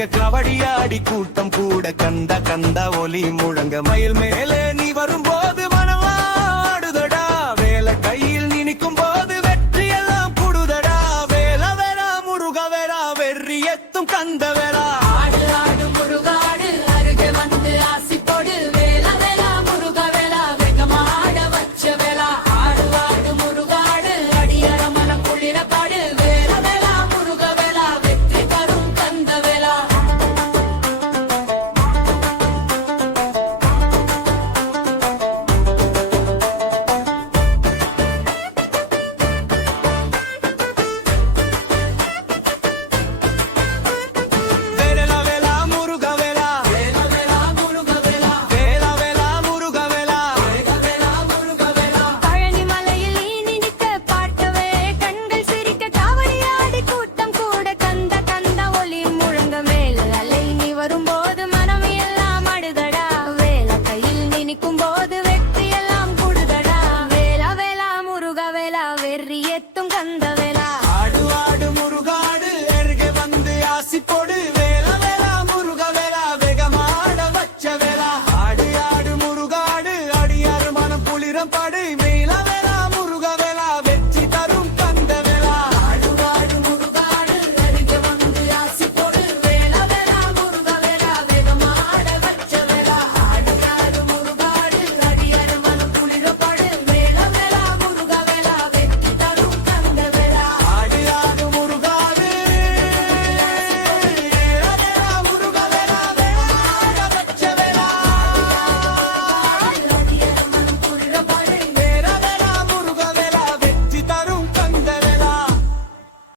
சிரிக்க கபடியாடி கூட்டம் கூட கந்த கந்த ஒலி முழங்க மயில் மேலே நீ வரும்போது மனவாடுதடா வேலை கையில் நினைக்கும் போது வெற்றி எல்லாம் குடுதடா வேல வேற முருக வேற வெறி எத்தும் கந்த வேற ஆடு ஆடு முருகாடு அருகே வந்து ஆசி போடு வேல வேல முருக வேல வேகமாட வச்ச வேல ஆடு ஆடு முருகாடு அடியற மன குளிர பாடு வேல வேல முருக வேல வெற்றி தரும் கந்த வேல ஆடு ஆடு முருகாடு அருகே வந்து ஆசி போடு வேல வேல முருக வேல வேகமாட வச்ச வேல ஆடு ஆடு முருகாடு அடியாறு மனம் குளிரம் பாடு